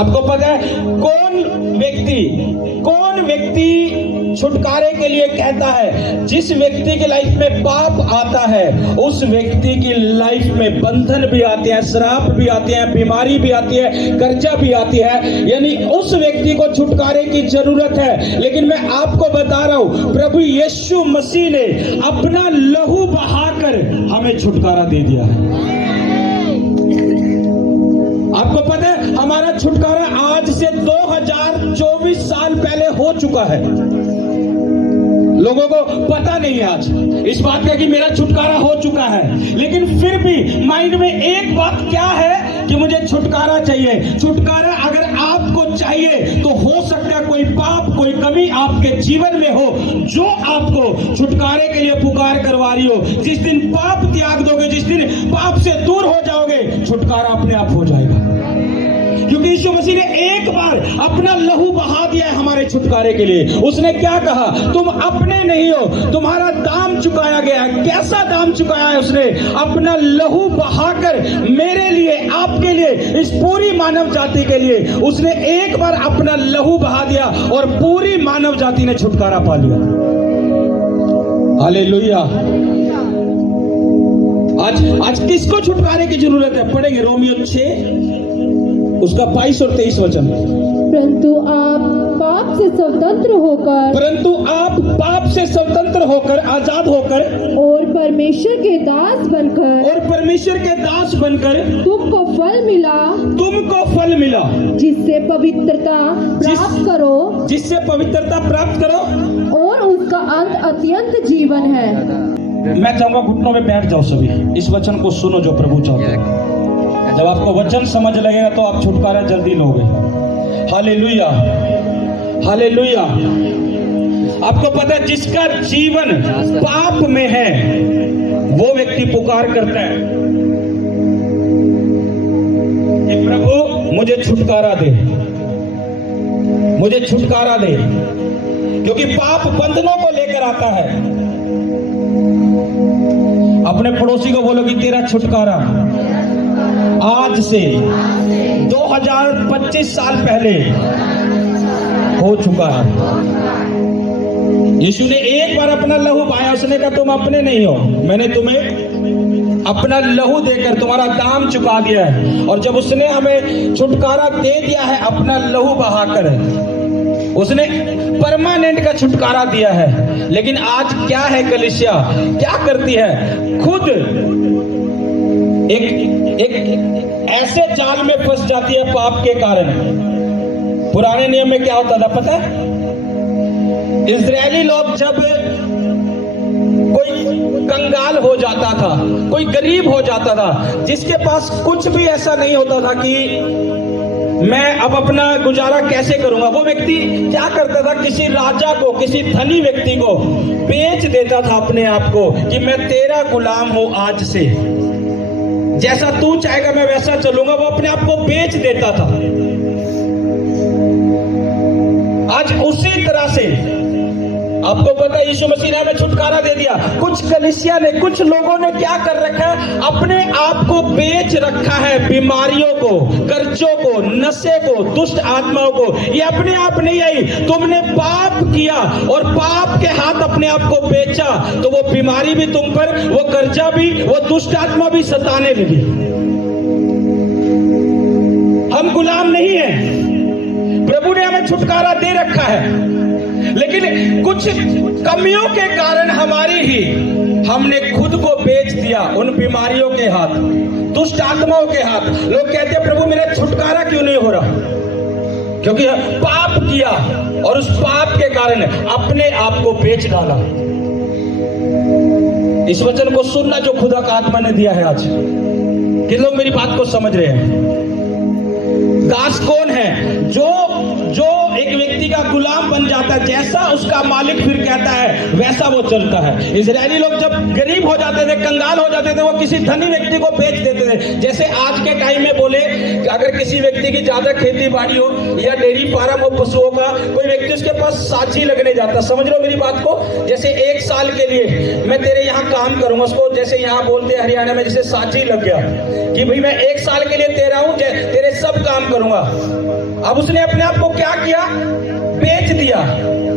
आपको पता है कौन व्यक्ति छुटकारे के लिए कहता है? जिस व्यक्ति की लाइफ में पाप आता है उस व्यक्ति की लाइफ में बंधन भी आते हैं, श्राप भी आते हैं, बीमारी भी आती है, कर्जा भी आती है। यानी उस व्यक्ति को छुटकारे की जरूरत है। लेकिन मैं आपको बता रहा हूं, प्रभु यीशु मसीह ने अपना लहू बहाकर हमें छुटकारा दे दिया है। आपको पता है हमारा छुटकारा आज से 2024 साल पहले हो चुका है। लोगों को पता नहीं है आज इस बात का कि मेरा छुटकारा हो चुका है, लेकिन फिर भी माइंड में एक बात क्या है कि मुझे छुटकारा चाहिए। छुटकारा अगर आपको चाहिए तो हो सकता है कोई पाप, कोई कमी आपके जीवन में हो जो आपको छुटकारे के लिए पुकार करवा रही हो। जिस दिन पाप त्याग दोगे, जिस दिन पाप से दूर हो जाओगे, छुटकारा अपने आप हो जाएगा। क्योंकि यीशु मसीह ने एक बार अपना लहू बहा दिया है हमारे छुटकारे के लिए। उसने क्या कहा? तुम अपने नहीं हो, तुम्हारा दाम चुकाया गया है। कैसा दाम चुकाया है उसने? अपना लहू बहाकर मेरे लिए, आपके लिए, इस पूरी मानव जाति के लिए उसने एक बार अपना लहू बहा दिया और पूरी मानव जाति ने छुटकारा पा लिया। हालेलुया। आज किसको छुटकारे की जरूरत है? पढ़ेंगे रोमियो 6 उसका 22 और 23 वचन। परंतु आप पाप से स्वतंत्र होकर आजाद होकर और परमेश्वर के दास बनकर तुमको फल मिला जिससे पवित्रता प्राप्त करो और उसका अंत अत्यंत जीवन है। मैं चाहूंगा घुटनों में बैठ जाओ सभी, इस वचन को सुनो जो प्रभु चाहते हैं। जब आपको वचन समझ लगेगा तो आप छुटकारा जल्दी लोगे। Hallelujah, hallelujah. आपको पता है जिसका जीवन पाप में है वो व्यक्ति पुकार करता है कि प्रभु मुझे छुटकारा दे, मुझे छुटकारा दे। क्योंकि पाप बंधनों को लेकर आता है। अपने पड़ोसी को बोलो कि तेरा छुटकारा आज से 2025 साल पहले हो चुका है। यीशु ने एक बार अपना लहू बहाया। उसने कहा तुम अपने नहीं हो, मैंने तुम्हें अपना लहू देकर तुम्हारा दाम चुका दिया है। और जब उसने हमें छुटकारा दे दिया है अपना लहू बहाकर, उसने परमानेंट का छुटकारा दिया है। लेकिन आज क्या है, कलीसिया क्या करती है? खुद एक ऐसे जाल में फंस जाती है पाप के कारण। पुराने नियम में क्या होता था पता है? इजरायली लोग जब कोई कंगाल हो जाता था, कोई गरीब हो जाता था, जिसके पास कुछ भी ऐसा नहीं होता था कि मैं अब अपना गुजारा कैसे करूंगा, वो व्यक्ति क्या करता था? किसी राजा को, किसी धनी व्यक्ति को बेच देता था अपने आप को कि मैं तेरा गुलाम हूं, आज से जैसा तू चाहेगा मैं वैसा चलूंगा। वो अपने आप को बेच देता था। आज उसी तरह से आपको पता है यीशु मसीह ने हमें छुटकारा दे दिया। कुछ कलीसिया ने, कुछ लोगों ने क्या कर रखा है? अपने आप को बेच रखा है बीमारियों को, कर्जों को, नशे को, दुष्ट आत्माओं को। ये अपने आप नहीं आई, तुमने पाप किया और पाप के हाथ अपने आप को बेचा तो वो बीमारी भी तुम पर, वो कर्जा भी, वो दुष्ट आत्मा भी सताने लगी। हम गुलाम नहीं है, प्रभु ने हमें छुटकारा दे रखा है। लेकिन कुछ कमियों के कारण हमने खुद को बेच दिया उन बीमारियों के हाथ, दुष्ट आत्माओं के हाथ। लोग कहते हैं प्रभु मेरा छुटकारा क्यों नहीं हो रहा? क्योंकि पाप किया और उस पाप के कारण अपने आप को बेच डाला। इस वचन को सुनना जो खुदा का आत्मा ने दिया है आज। कि लोग मेरी बात को समझ रहे हैं? दास कौन है? जो एक व्यक्ति का गुलाम बन जाता है, जैसा उसका मालिक फिर कहता है वैसा वो चलता है। इजरायली लोग जब गरीब हो जाते थे, कंगाल हो जाते थे, वो किसी धनी व्यक्ति को बेच देते थे। जैसे आज के टाइम में बोले कि अगर किसी व्यक्ति की ज्यादा खेती बाड़ी हो या डेयरी फार्म हो पशुओं का, कोई व्यक्ति उसके पास साझी लगने जाता, समझ लो मेरी बात को, जैसे 1 साल के लिए मैं तेरे यहाँ काम करूंगा, उसको जैसे यहाँ बोलते हैं हरियाणा में जैसे साझी लग गया कि भाई मैं 1 साल के लिए तेरा हूं, तेरे सब काम करूंगा। अब उसने अपने आप को क्या किया, बेच दिया,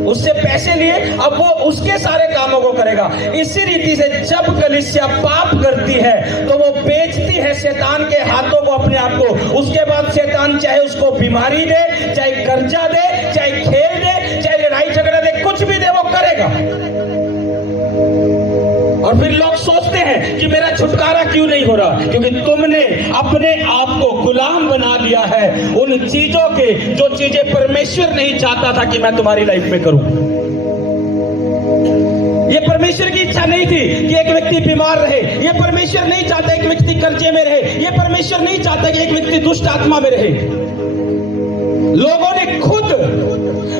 उससे पैसे लिए, अब वो उसके सारे कामों को करेगा। इसी रीति से जब कलीसिया पाप करती है तो वो बेचती है शैतान के हाथों को, अपने आप को। उसके बाद शैतान चाहे उसको बीमारी दे, चाहे कर्जा दे, चाहे खेल दे, चाहे लड़ाई झगड़ा दे, कुछ भी दे, वो करेगा। और फिर लोग सोचते हैं कि मेरा छुटकारा क्यों नहीं हो रहा, क्योंकि तुमने अपने आप को गुलाम बना लिया है उन चीजों के जो चीजें परमेश्वर नहीं चाहता था कि मैं तुम्हारी लाइफ में करूं। ये परमेश्वर की इच्छा नहीं थी कि एक व्यक्ति बीमार रहे, ये परमेश्वर नहीं चाहता एक व्यक्ति कर्जे में रहे, ये परमेश्वर नहीं चाहता कि एक व्यक्ति दुष्ट आत्मा में रहे। लोगों ने खुद,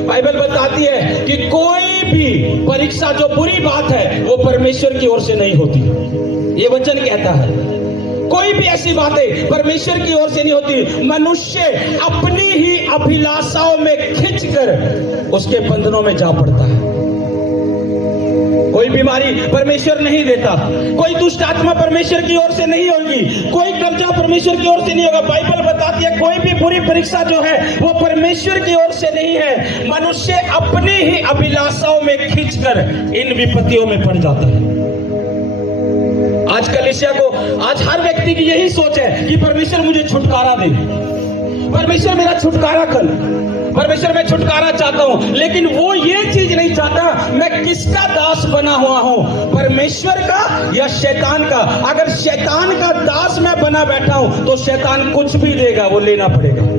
बाइबल बताती है कि कोई भी परीक्षा जो बुरी बात है वो परमेश्वर की ओर से नहीं होती, ये वचन कहता है। कोई भी ऐसी बातें परमेश्वर की ओर से नहीं होती। मनुष्य अपनी ही अभिलाषाओं में खिंचकर उसके बंधनों में जा पड़ता है। कोई बीमारी परमेश्वर नहीं देता, कोई दुष्ट आत्मा परमेश्वर की ओर से नहीं होगी, कोई कर्जा परमेश्वर की ओर से नहीं होगा। बाइबल बताती है कोई भी बुरी परीक्षा जो है वो परमेश्वर की ओर से नहीं है। मनुष्य अपनी ही अभिलाषाओं में खींचकर इन विपत्तियों में पड़ जाता है। आज कलीसिया को, आज हर व्यक्ति की यही सोच है कि परमेश्वर मुझे छुटकारा दे, परमेश्वर मेरा छुटकारा कर, परमेश्वर मैं छुटकारा चाहता हूं। लेकिन वो ये चीज नहीं चाहता मैं किसका दास बना हुआ हूं, परमेश्वर का या शैतान का। अगर शैतान का दास मैं बना बैठा हूं तो शैतान कुछ भी देगा, वो लेना पड़ेगा।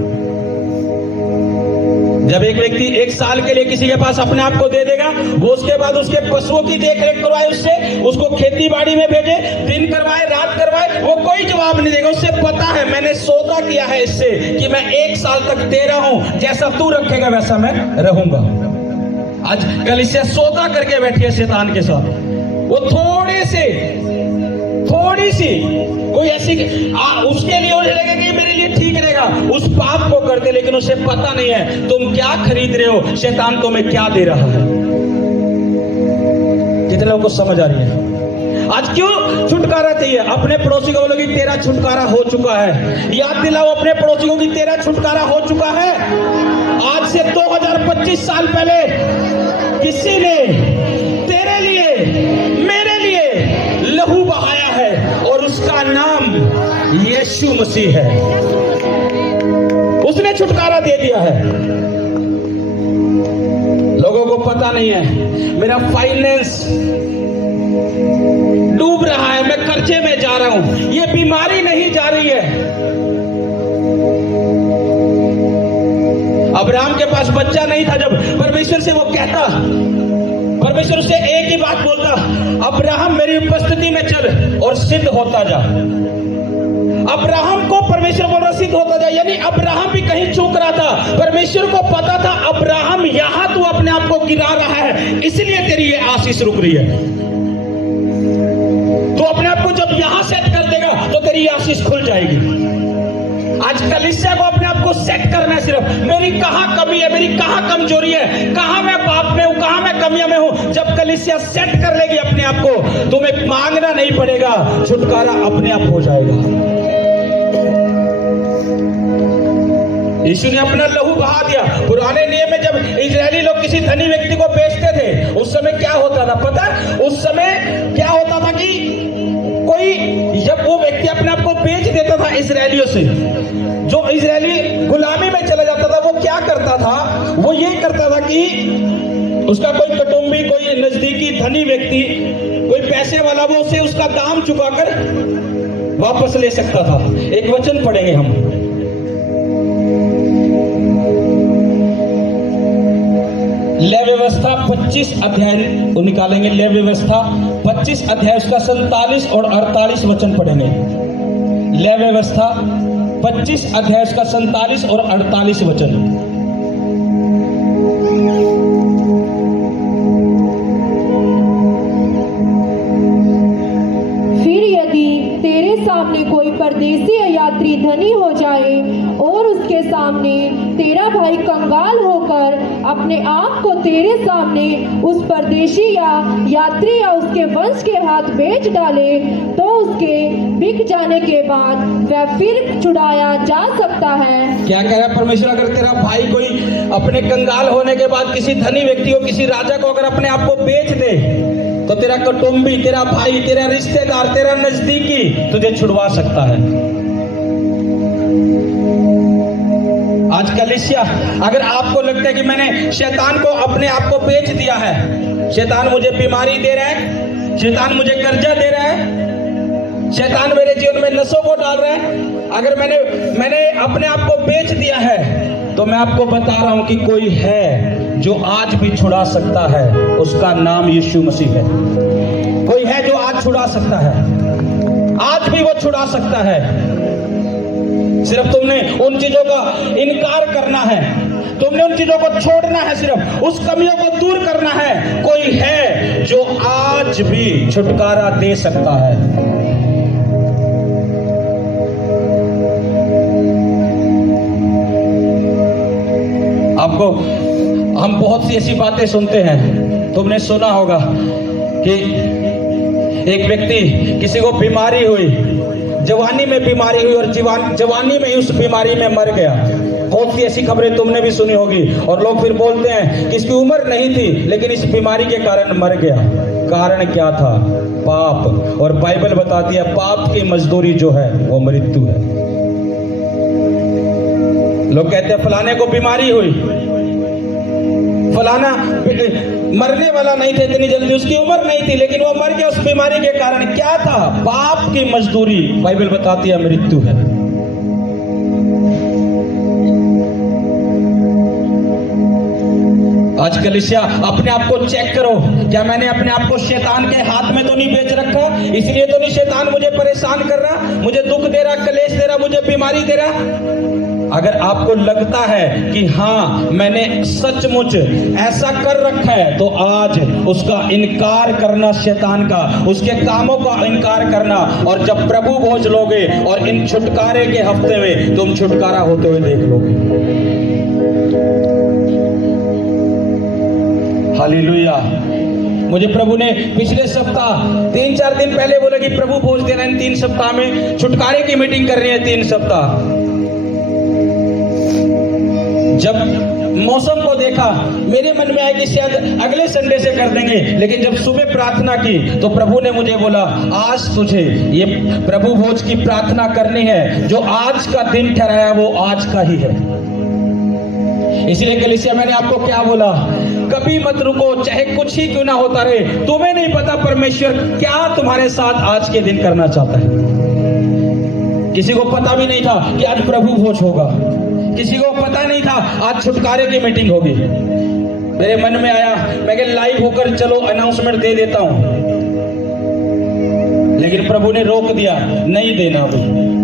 जब एक व्यक्ति 1 साल के लिए किसी के पास अपने आप को दे देगा, वो उसके बाद उसके पशुओं की देखरेख करवाए, उससे उसको खेती बाड़ी में भेजे, दिन करवाए, रात करवाए, वो कोई जवाब नहीं देगा। उससे पता है मैंने सौदा किया है इससे कि मैं 1 साल तक तेरा हूं, जैसा तू रखेगा वैसा मैं रहूंगा। आज कलीसिया सौदा करके बैठी है शैतान के साथ। वो थोड़ी सी कोई ऐसी उसके लिए उसे लगेगा कि मेरे लिए ठीक रहेगा, उस पाप को करते, लेकिन उसे पता नहीं है तुम क्या खरीद रहे हो, शैतान तुम्हें क्या दे रहा है। कितने लोगों को समझ आ रही है? आज क्यों छुटकारा चाहिए? अपने पड़ोसी को बोलोगे तेरा छुटकारा हो चुका है। याद दिलाओ अपने पड़ोसी को कि तेरा छुटकारा हो चुका है। आज से 2025 साल पहले किसी ने तेरे लिए, मेरे लिए लहू बहाया है और उसका नाम यीशु मसीह है। उसने छुटकारा दे दिया है। लोगों को पता नहीं है मेरा फाइनेंस डूब रहा है, मैं कर्जे में जा रहा हूं, ये बीमारी नहीं जा रही है। अब्राहम के पास बच्चा नहीं था, जब परमेश्वर से वो कहता, परमेश्वर से एक ही बात बोलता, अब्राहम मेरी उपस्थिति में चल और सिद्ध होता जा। अब्राहम को परमेश्वर बोल रहा सिद्ध होता जा, यानी अब्राहम भी कहीं चूक रहा था। परमेश्वर को पता था अब्राहम यहां तू अपने आप को गिरा रहा है, इसलिए तेरी ये आशीष रुक रही है। तो अपने आप को जब यहां सेट कर देगा तो तेरी आशीष खुल जाएगी। आज कलीसिया को अपने आप को सेट करना है, सिर्फ मेरी कहां कमी है, मेरी कहां कमजोरी है, कहां मैं पाप में हूं, कहां मैं कमियां में हूं। जब कलीसिया सेट कर लेगी अपने आप को, तुम्हें मांगना नहीं पड़ेगा, छुटकारा अपने आप हो जाएगा। यीशु ने अपना लहू बहा दिया। पुराने नियम में जब इजरायली लोग किसी धनी व्यक्ति को बेचते थे, उस समय क्या होता था पता? उस समय क्या होता था कि कोई, जब वो व्यक्ति अपने आप को बेच देता था इजरायलियों से, जो इजरायली गुलामी में चला जाता था, वो क्या करता था? वो ये करता था कि उसका कोई कुटुंबी, कोई नजदीकी धनी व्यक्ति, कोई पैसे वाला, वो उसे उसका दाम चुकाकर वापस ले सकता था। एक वचन पढ़ेंगे हम, लय व्यवस्था 25 अध्याय निकालेंगे। लय व्यवस्था 25 अध्याय उसका 47 और 48 वचन पढ़ेंगे। लय व्यवस्था 25 अध्याय उसका 47 और 48 वचन। परदेसी यात्री धनी हो जाए और उसके सामने तेरा भाई कंगाल होकर अपने आप को तेरे सामने उस परदेशी या यात्री या उसके वंश के हाथ बेच डाले, तो उसके बिक जाने के बाद वह फिर छुड़ाया जा सकता है। क्या कह रहा है परमेश्वर? अगर तेरा भाई कोई अपने कंगाल होने के बाद किसी धनी व्यक्ति को, किसी राजा को अगर अपने आप को बेच दे, तो तेरा कुटुंबी, तेरा भाई, तेरा रिश्तेदार, तेरा नजदीकी तुझे छुड़वा सकता है। आज कलीसिया, अगर आपको लगता है कि मैंने शैतान को अपने आप को बेच दिया है, शैतान मुझे बीमारी दे रहा है, शैतान मुझे कर्जा दे रहा है, शैतान मेरे जीवन में नशों को डाल रहा है, अगर मैंने अपने आप को बेच दिया है, तो मैं आपको बता रहा हूं कि कोई है जो आज भी छुड़ा सकता है। उसका नाम यीशु मसीह है। कोई है जो आज छुड़ा सकता है, आज भी वो छुड़ा सकता है। सिर्फ तुमने उन चीजों का इनकार करना है, तुमने उन चीजों को छोड़ना है, सिर्फ उस कमियों को दूर करना है। कोई है जो आज भी छुटकारा दे सकता है। आपको हम बहुत सी ऐसी बातें सुनते हैं, तुमने सुना होगा कि एक व्यक्ति, किसी को बीमारी हुई, जवानी में बीमारी हुई और जवानी में ही उस बीमारी में मर गया। बहुत सी ऐसी खबरें तुमने भी सुनी होगी। और लोग फिर बोलते हैं कि इसकी उम्र नहीं थी लेकिन इस बीमारी के कारण मर गया। कारण क्या था? पाप। और बाइबल बताती है पाप की मजदूरी जो है वो मृत्यु है। लोग कहते हैं फलाने को बीमारी हुई, फलाना मरने वाला नहीं थे इतनी जल्दी, उसकी उम्र नहीं थी लेकिन वो मर गया उस बीमारी के कारण। क्या था? पाप की मजदूरी, बाइबल बताती है, मृत्यु है। आज कलीसिया, अपने आप को चेक करो, क्या मैंने अपने आप को शैतान के हाथ में तो नहीं बेच रखा? इसलिए तो नहीं शैतान मुझे परेशान कर रहा, मुझे दुख दे रहा, कलेश दे रहा, मुझे बीमारी दे रहा। अगर आपको लगता है कि हाँ मैंने सचमुच ऐसा कर रखा है, तो आज उसका इनकार करना, शैतान का, उसके कामों का इनकार करना। और जब प्रभु भोज लोगे और इन छुटकारे के हफ्ते में तुम छुटकारा होते हुए देख लोगे। हालेलुया। मुझे प्रभु ने पिछले सप्ताह 3-4 दिन पहले बोला कि प्रभु भोज देना इन 3 सप्ताह में, छुटकारे की मीटिंग करनी है 3 सप्ताह। जब मौसम को देखा, मेरे मन में आया कि शायद अगले संडे से कर देंगे, लेकिन जब सुबह प्रार्थना की तो प्रभु ने मुझे बोला आज तुझे ये प्रभु भोज की प्रार्थना करनी है। जो आज का दिन ठहराया वो आज का ही है। इसलिए कलीसिया, मैंने आपको क्या बोला? कभी मत रुको, चाहे कुछ ही क्यों ना होता रहे। तुम्हें नहीं पता परमेश्वर क्या तुम्हारे साथ आज के दिन करना चाहता है। किसी को पता भी नहीं था कि आज प्रभु भोज होगा, किसी को पता नहीं था आज छुटकारे की मीटिंग होगी। मेरे मन में आया, मैं कहा लाइव होकर चलो अनाउंसमेंट दे देता हूं, लेकिन प्रभु ने रोक दिया, नहीं देना अभी।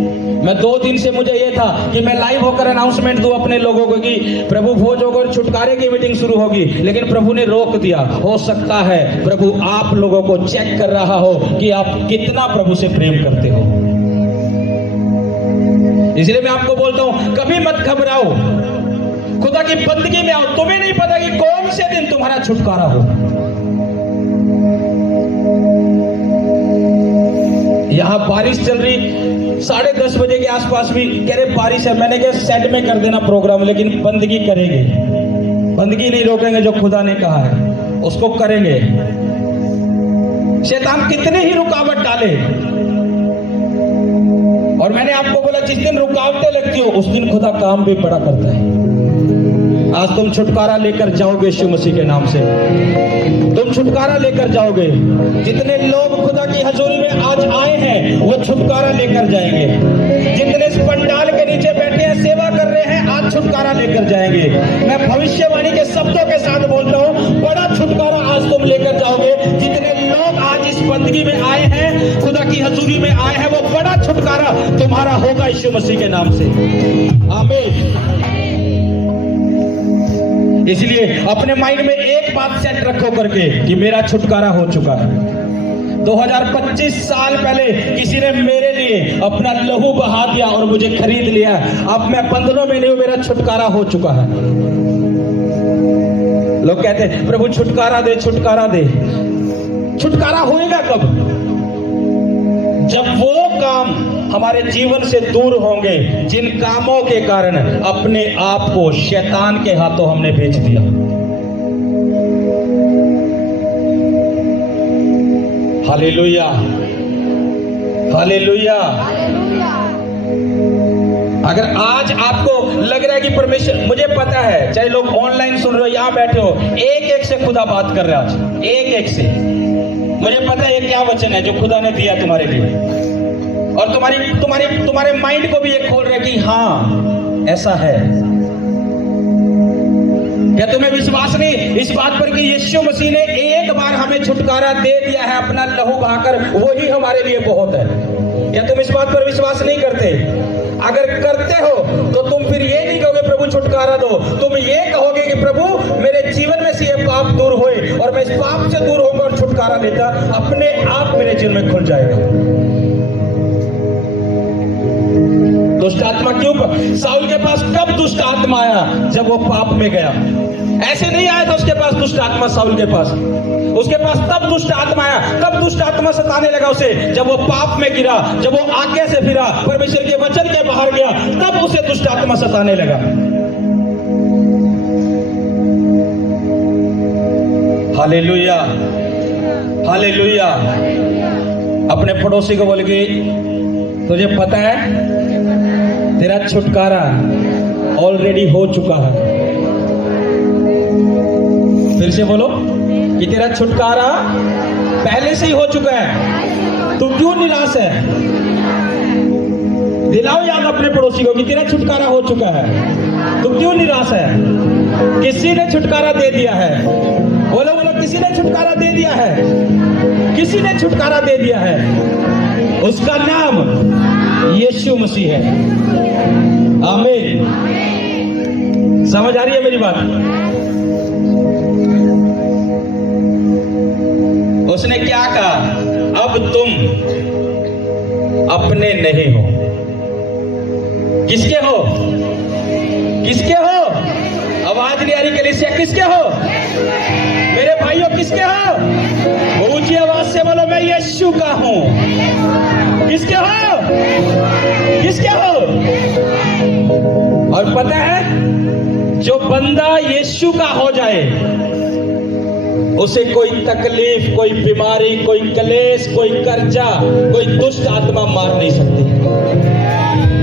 मैं 2 दिन से मुझे ये था कि मैं लाइव होकर अनाउंसमेंट दूं अपने लोगों को कि प्रभु भोज होकर छुटकारे की मीटिंग शुरू होगी, लेकिन प्रभु ने रोक दिया। हो सकता है प्रभु आप लोगों को चेक कर रहा हो कि आप कितना प्रभु से प्रेम करते हो। इसलिए मैं आपको बोलता हूं, कभी मत घबराओ, खुदा की बंदगी में आओ। तुम्हें नहीं पता कि कौन से दिन तुम्हारा छुटकारा हो। यहां बारिश चल रही, 10:30 बजे के आसपास भी कह रहे बारिश है। मैंने कहा सेट में कर देना प्रोग्राम, लेकिन बंदगी करेंगे, बंदगी नहीं रोकेंगे। जो खुदा ने कहा है उसको करेंगे। शैतान कितने ही रुकावट डाले, और मैंने आपको बोला जिस दिन रुकावटें लगती हो उस दिन खुदा काम भी बड़ा करता है। आज तुम छुटकारा लेकर जाओगे यीशु मसीह के नाम से, तुम छुटकारा लेकर जाओगे। जितने लोग खुदा की हजूरी में आज आए हैं वो छुटकारा लेकर जाएंगे। जितने इस पंडाल के नीचे बैठे हैं, सेवा कर रहे हैं, आज छुटकारा लेकर जाएंगे। मैं भविष्यवाणी के शब्दों के साथ बोलता हूँ, बड़ा छुटकारा आज तुम लेकर जाओगे। जितने लोग आज इस बंदगी में आए हैं, खुदा की हजूरी में आए हैं, वो बड़ा छुटकारा तुम्हारा होगा यीशु मसीह के नाम से। आमीन। इसलिए अपने माइंड में एक बात सेट रखो करके कि मेरा छुटकारा हो चुका है। 2025 साल पहले किसी ने मेरे मेरे लिए अपना लहू बहा दिया और मुझे खरीद लिया। अब मैं बंधनों में नहीं हूं, मेरा छुटकारा हो चुका है। लोग कहते हैं प्रभु छुटकारा दे, छुटकारा दे। छुटकारा होएगा कब? जब वो काम हमारे जीवन से दूर होंगे जिन कामों के कारण अपने आप को शैतान के हाथों हमने बेच दिया। Hallelujah, hallelujah. अगर आज आपको लग रहा है कि परमेश्वर, मुझे पता है चाहे लोग ऑनलाइन सुन रहे हो, यहां बैठे हो, एक एक से खुदा बात कर रहा है आज, एक एक से। मुझे पता है ये क्या वचन है जो खुदा ने दिया तुम्हारे लिए, और तुम्हारे माइंड को भी ये खोल रहा है कि हाँ ऐसा है। क्या तुम्हें विश्वास नहीं इस बात पर कि यीशु मसीह ने एक बार हमें छुटकारा दे दिया है अपना लहू बहाकर, वही हमारे लिए बहुत है। क्या तुम इस बात पर विश्वास नहीं करते? अगर करते हो तो तुम फिर ये नहीं कहोगे प्रभु छुटकारा दो, तुम ये कहोगे कि प्रभु मेरे जीवन में से ये पाप दूर होए, और मैं इस पाप से दूर होऊंगा और छुटकारा लेता अपने आप मेरे जीवन में खुल जाएगा। दुष्ट आत्मा क्यों? साउल के पास कब दुष्ट आत्मा आया? जब वो पाप में गया। ऐसे नहीं आया था उसके पास दुष्ट आत्मा, साउल के पास। उसके पास तब दुष्ट आत्मा आया, कब दुष्ट आत्मा सताने लगा उसे? जब वो पाप में गिरा, जब वो आज्ञा से फिरा, परमेश्वर के वचन के बाहर गया, तब उसे दुष्ट आत्मा सताने लगा। Hallelujah, hallelujah. अपने पड़ोसी को बोल के तुझे पता है तेरा छुटकारा ऑलरेडी हो चुका है। फिर से बोलो कि तेरा छुटकारा पहले से ही हो चुका है। तू क्यों निराश है? दिलाओ याद अपने पड़ोसी को कि तेरा छुटकारा हो चुका है। तू क्यों निराश है? किसी ने छुटकारा दे दिया है। बोलो बोलो, किसी ने छुटकारा दे दिया है। किसी ने छुटकारा दे दिया है, उसका नाम यीशु मसीह है। आमीन। समझ आ रही है मेरी बात? उसने क्या कहा? अब तुम अपने नहीं हो। किसके हो? किसके हो? आवाज नहीं आ रही कलीसिया, किसके हो? मेरे भाइयों किसके हो? ऊंची आवाज से बोलो, मैं यीशु का हूं। किसके हो? किसके हो? और पता है जो बंदा यीशु का हो जाए उसे कोई तकलीफ, कोई बीमारी, कोई कलेश, कोई कर्जा, कोई दुष्ट आत्मा मार नहीं सकती,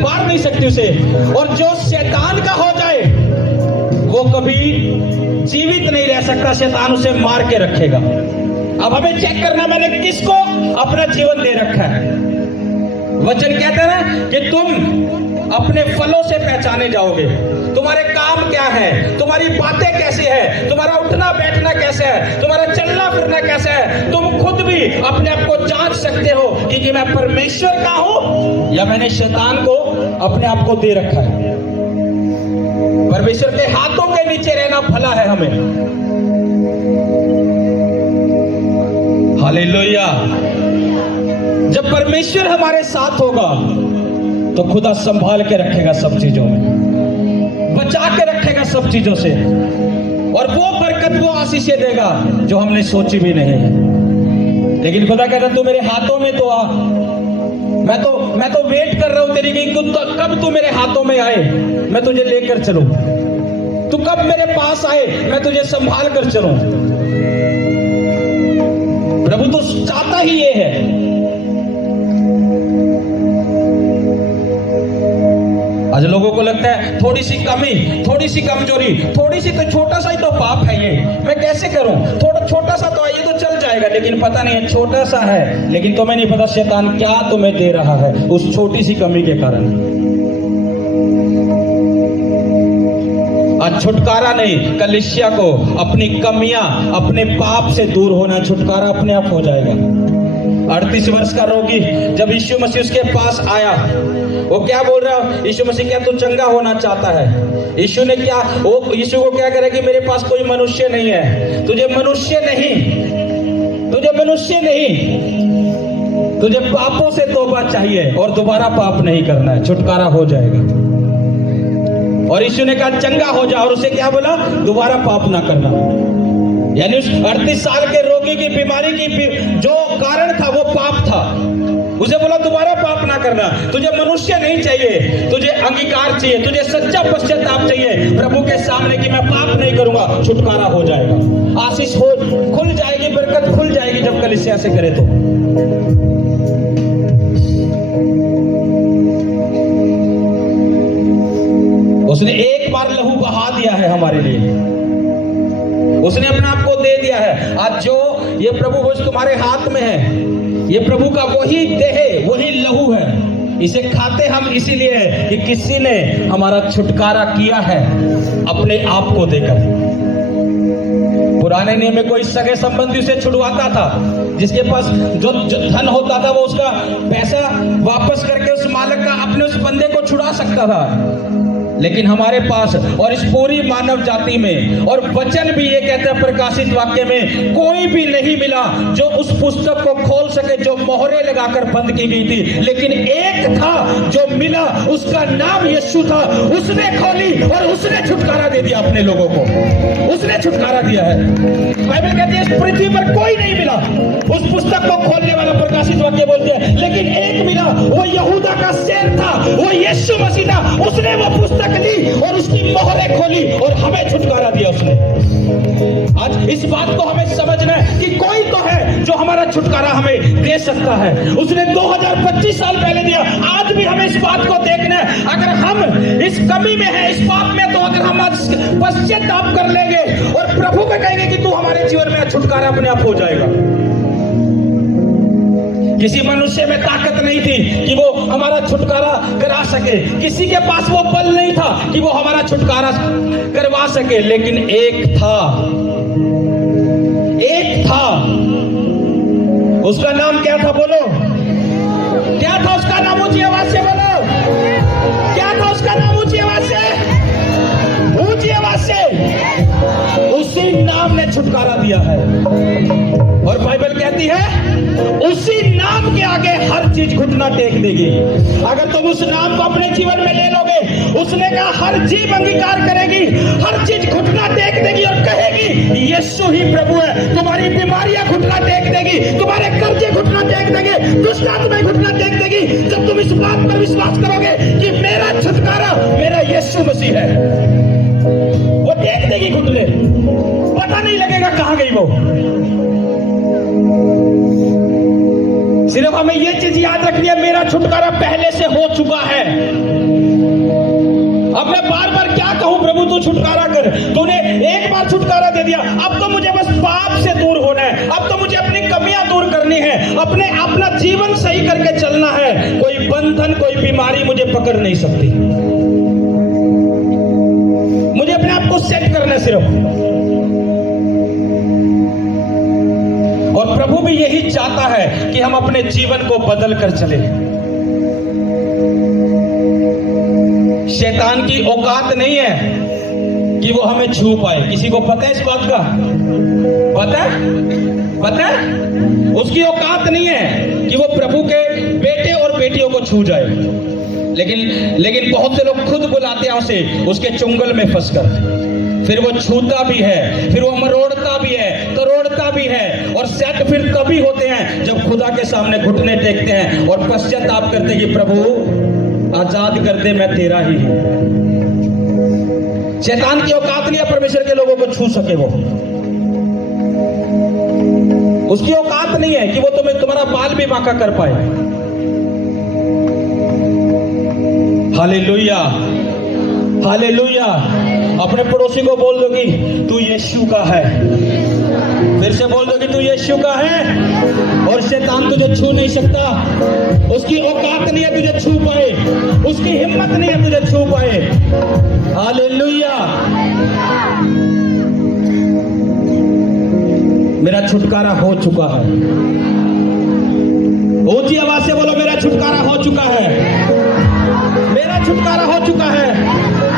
मार नहीं सकती उसे। और जो शैतान का हो जाए वो कभी जीवित नहीं रह सकता, शैतान उसे मार के रखेगा। अब हमें चेक करना मैंने किसको अपना जीवन दे रखा है। वचन कहता है ना कि तुम अपने फलों से पहचाने जाओगे। तुम्हारे काम क्या है, तुम्हारी बातें कैसी है, तुम्हारा उठना बैठना कैसे है, तुम्हारा चलना फिरना कैसा है, तुम खुद भी अपने आप को जांच सकते हो कि मैं परमेश्वर का हूं या मैंने शैतान को अपने आप को दे रखा है। परमेश्वर के हाथों के नीचे रहना भला है हमें। हालेलुया। जब परमेश्वर हमारे साथ होगा तो खुदा संभाल के रखेगा सब चीजों में, बचा के रखेगा सब चीजों से, और वो बरकत, वो आशीषें देगा जो हमने सोची भी नहीं है। लेकिन खुदा कहता तू मेरे हाथों में तो आ, मैं तो वेट कर रहा हूं तेरी कि कब तू मेरे हाथों में आए, मैं तुझे लेकर चलूं। तू कब मेरे पास आए, मैं तुझे संभाल कर चलूं। प्रभु तो चाहता ही ये है। आज लोगों को लगता है थोड़ी सी कमी, थोड़ी सी कमजोरी, थोड़ी सी तो छोटा सा ही तो पाप है ये, मैं कैसे करूं? थोड़ा छोटा सा तो ये तो चल जाएगा, लेकिन पता नहीं है छोटा सा है, लेकिन तुम्हें नहीं पता शैतान क्या तुम्हें दे रहा है उस छोटी सी कमी के कारण। आज छुटकारा नहीं, कलीसिया को अपनी कमियां, अपने पाप से दूर होना, छुटकारा अपने आप हो जाएगा। 38 वर्ष का रोगी जब यीशु मसीह उसके पास आया, वो क्या बोल रहा है? यीशु मसीह क्या तू चंगा होना चाहता है? यीशु ने क्या, वो यीशु को क्या करे कि मेरे पास कोई मनुष्य नहीं है, तुझे मनुष्य नहीं, तुझे मनुष्य नहीं। तुझे पापों से तौबा चाहिए और दोबारा पाप नहीं करना है, छुटकारा हो जाएगा। और यीशु ने कहा चंगा हो जा, और उसे क्या बोला? दोबारा पाप ना करना। यानी उस 38 साल के रोगी की बीमारी की जो कारण था वो पाप था। उसे बोला दोबारा पाप ना करना। तुझे मनुष्य नहीं चाहिए, तुझे अंगीकार चाहिए, तुझे सच्चा पश्चाताप चाहिए प्रभु के सामने कि मैं पाप नहीं करूंगा, छुटकारा हो जाएगा। आशीष हो खुल जाएगी, बरकत खुल जाएगी जब कलीसिया से करे तो। उसने एक बार लहू बहा दिया है हमारे लिए, उसने अपने आप को दे दिया है। आज जो ये प्रभु भोज तुम्हारे हाथ में है, ये प्रभु का वही देह, वही लहू है। इसे खाते हम इसीलिए है कि किसी ने हमारा छुटकारा किया है अपने आप को देकर। पुराने नियम में कोई सगे संबंधी उसे छुड़वाता था, जिसके पास जो धन होता था वो उसका पैसा वापस करके उस मालिक का अपने उस बंदे को छुड़ा सकता था। लेकिन हमारे पास और इस पूरी मानव जाति में, और वचन भी ये कहता है प्रकाशित वाक्य में, कोई भी नहीं मिला जो उस पुस्तक को खोल सके जो मोहरे लगाकर बंद की गई थी। लेकिन एक था जो मिला, उसका नाम यीशु था। उसने खोली और उसने छुटकारा दे दिया अपने लोगों को, उसने छुटकारा दिया है। बाइबल कहती है इस पृथ्वी पर कोई नहीं मिला उस पुस्तक को खोलने वाला, प्रकाशित वाक्य बोलते हैं। लेकिन एक मिला, वो यहूदा का शेर था, वो यीशु मसीह था। उसने वो पुस्तक ली और उसकी मोहरें खोली और हमें छुटकारा दिया उसने। आज इस बात को हमें समझना है कि कोई तो है जो हमारा छुटकारा हमें दे सकता है। उसने 2025 साल पहले दिया। आज भी हमें इस बात को देखना है। अगर हम इस कमी में है, इस पाप में, तो अगर हम आज पश्चाताप कर लेंगे और प्रभु को कहेंगे कि तू हमारे जीवन में छुटकारा अपने आप हो जाएगा। किसी मनुष्य में ताकत नहीं थी कि वो हमारा छुटकारा करा सके, किसी के पास वो बल नहीं था कि वो हमारा छुटकारा करवा सके। लेकिन एक था, उसका नाम क्या था? बोलो, क्या था उसका नाम? ऊंची आवाज से बोलो, क्या था उसका नाम? ऊंची आवाज से, ऊंची आवाज से। उसी नाम ने छुटकारा दिया है। और बाइबल कहती है उसी नाम के आगे हर चीज घुटना टेक देगी। अगर तुम उस नाम को अपने जीवन में ले लोगे, उसने कहा हर जीभ अंगीकार करेगी, हर चीज घुटना टेक देगी और कहेगी यीशु ही प्रभु है। तुम्हारी बीमारियां घुटना टेक देगी, तुम्हारे कर्जे घुटना टेक देंगे, दुष्ट आत्माएं घुटना टेक देगी। जब तुम इस बात पर विश्वास करोगे कि मेरा छुटकारा मेरा यीशु मसीह है, वो टेक देगी घुटने, पता नहीं लगेगा कहां गई वो। सिर्फ हमें ये चीज याद रखनी है, मेरा छुटकारा पहले से हो चुका है। अब मैं बार बार क्या कहूं? प्रभु तू छुटकारा कर, तूने एक बार छुटकारा दे दिया, अब तो मुझे बस पाप से दूर होना है, अब तो मुझे अपनी कमियां दूर करनी है, अपना जीवन सही करके चलना है। कोई बंधन, कोई बीमारी मुझे पकड़ नहीं सकती। मुझे अपने आप को सेट करना है सिर्फ। और प्रभु भी यही चाहता है कि हम अपने जीवन को बदल कर चले। शैतान की औकात नहीं है कि वो हमें छू पाए। किसी को पता है इस बात का? पता है? उसकी औकात नहीं है कि वो प्रभु के बेटे और बेटियों को छू जाए। लेकिन बहुत से लोग खुद बुलाते हैं उसे, उसके चुंगल में फंसकर। फिर वो छूता भी है, फिर वो मरोड़ता भी है, तरोड़ता भी है। और सेट फिर तभी होते हैं जब खुदा के सामने घुटने टेकते हैं और पश्चाताप करते कि प्रभु आजाद कर दे, मैं तेरा ही हूं। शैतान की औकात नहीं है परमेश्वर के लोगों को छू सके। वो उसकी औकात नहीं है कि वो तुम्हारा बाल भी बांका कर पाए। Hallelujah, hallelujah. अपने पड़ोसी को बोल दो कि तू यीशु का है। फिर से बोल दो कि तू यीशु का है। और शैतान तुझे छू नहीं सकता। उसकी औकात नहीं है तुझे छू पाए, उसकी हिम्मत नहीं है तुझे छू पाए। हालेलुया। मेरा छुटकारा हो चुका है। ऊंची आवाज से बोलो, मेरा छुटकारा हो चुका है, मेरा छुटकारा हो चुका है।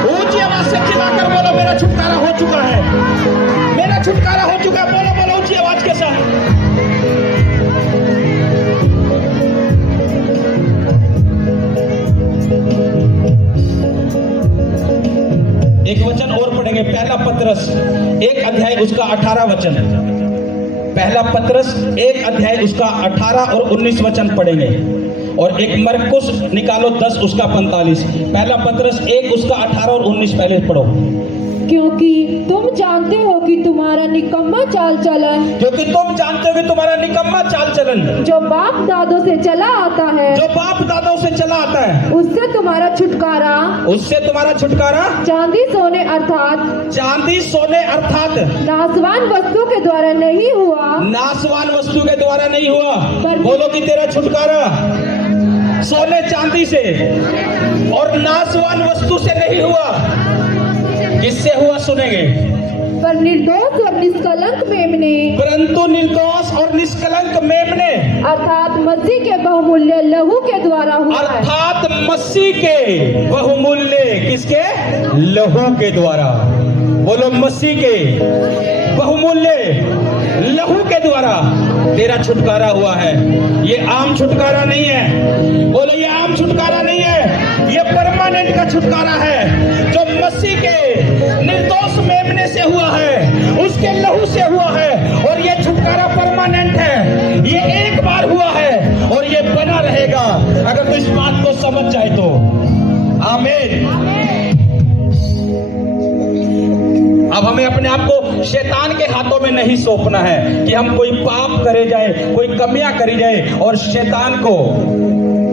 ऊंची आवाज से चिल्लाकर बोलो, मेरा छुटकारा हो चुका है, मेरा छुटकारा हो चुका है। बोलो बोलो ऊंची आवाज के साथ। और पढ़ेंगे। पहला पतरस 1 अध्याय उसका 18 वचन। पहला पतरस 1 अध्याय उसका 18 और 19 वचन पढ़ेंगे। और एक मरकुस निकालो 10 उसका 45। पहला पतरस 1 उसका 18 और 19 पहले पढ़ो। क्योंकि तुम जानते हो कि तुम्हारा निकम्मा चाल चलन क्योंकि तुम जानते हो कि तुम्हारा निकम्मा चाल चलन जो बाप दादों से चला आता है, जो बाप दादों से चला आता है, उससे तुम्हारा छुटकारा चांदी सोने अर्थात नासवान वस्तु के द्वारा नहीं हुआ, नासवान वस्तु के द्वारा नहीं हुआ। बोलो कि तेरा छुटकारा सोने चांदी से और नासवान वस्तु से नहीं हुआ। किससे हुआ सुनेंगे। पर निर्दोष और निष्कलंक मेमने, परंतु निर्दोष और निष्कलंक मेमने अर्थात मसीह के बहुमूल्य लहू के द्वारा हुआ है। अर्थात मसीह के बहुमूल्य किसके लहू के द्वारा। बोलो मसीह के बहुमूल्य लहू के द्वारा तेरा छुटकारा हुआ है। ये आम छुटकारा नहीं है। बोलो ये आम छुटकारा नहीं है, ये परमानेंट का छुटकारा है जो मसीह के निर्दोष मेमने से हुआ है, उसके लहू से हुआ है। और ये छुटकारा परमानेंट है, ये एक बार हुआ है और ये बना रहेगा अगर तो इस बात को समझ जाए तो। आमीन। अब हमें अपने आप को शैतान के हाथों में नहीं सौंपना है कि हम कोई पाप करे जाए, कोई कमियां करी जाए और शैतान को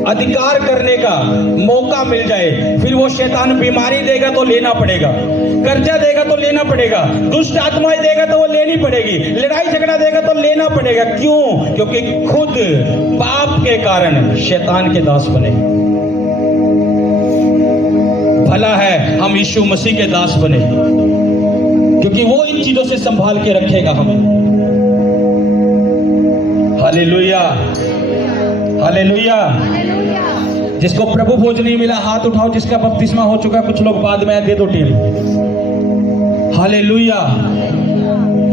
अधिकार करने का मौका मिल जाए। फिर वो शैतान बीमारी देगा तो लेना पड़ेगा, कर्जा देगा तो लेना पड़ेगा, दुष्ट आत्माएं देगा तो वो लेनी पड़ेगी, लड़ाई झगड़ा देगा तो लेना पड़ेगा। क्यों? क्योंकि खुद पाप के कारण शैतान के दास बने। भला है हम यीशु मसीह के दास बने, क्योंकि वो इन चीजों से संभाल के रखेगा हमें। Hallelujah, hallelujah. जिसको प्रभु भोज नहीं मिला हाथ उठाओ, जिसका बपतिस्मा हो चुका। कुछ लोग बाद में दे दो टीम। हालेलुया।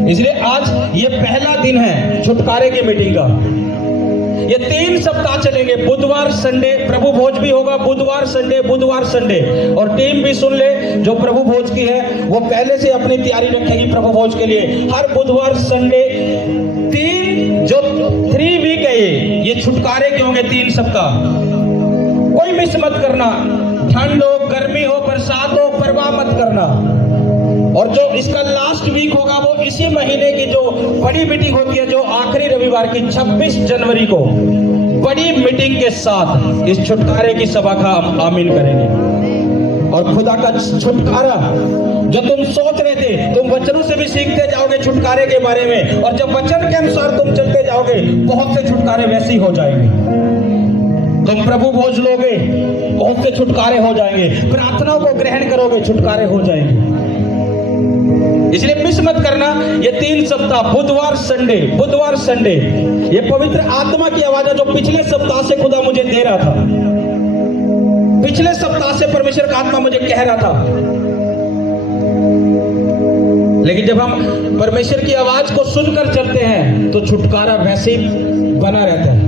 इसलिए आज ये पहला दिन है छुटकारे की मीटिंग का। ये 3 सप्ताह चलेंगे, बुधवार संडे प्रभु भोज भी होगा, बुधवार संडे। और टीम भी सुन ले, जो प्रभु भोज की है वो पहले से अपनी तैयारी रखेगी प्रभु भोज के लिए। हर बुधवार संडे 3 वीक है ये छुटकारे के होंगे 3 सप्ताह। कोई मिस मत करना, ठंड हो, गर्मी हो, बरसात हो, परवाह मत करना। और जो इसका लास्ट वीक होगा वो इसी महीने की जो बड़ी मीटिंग होती है, जो आखिरी रविवार की 26 जनवरी को बड़ी मीटिंग के साथ इस छुटकारे की सभा का हम आमीन करेंगे। और खुदा का छुटकारा जो तुम सोच रहे थे, तुम वचनों से भी सीखते जाओगे छुटकारे के बारे में। और जब वचन के अनुसार तुम चलते जाओगे, बहुत से छुटकारे वैसे ही हो जाएंगे। तुम प्रभु भोज लोगे, बहुत से छुटकारे हो जाएंगे। प्रार्थनाओं को ग्रहण करोगे, छुटकारे हो जाएंगे। इसलिए मिस मत करना ये 3 सप्ताह, बुधवार संडे। ये पवित्र आत्मा की आवाज है जो पिछले सप्ताह से खुदा मुझे दे रहा था। पिछले सप्ताह से परमेश्वर का आत्मा मुझे कह रहा था। लेकिन जब हम परमेश्वर की आवाज को सुनकर चलते हैं तो छुटकारा वैसे ही बना रहता है।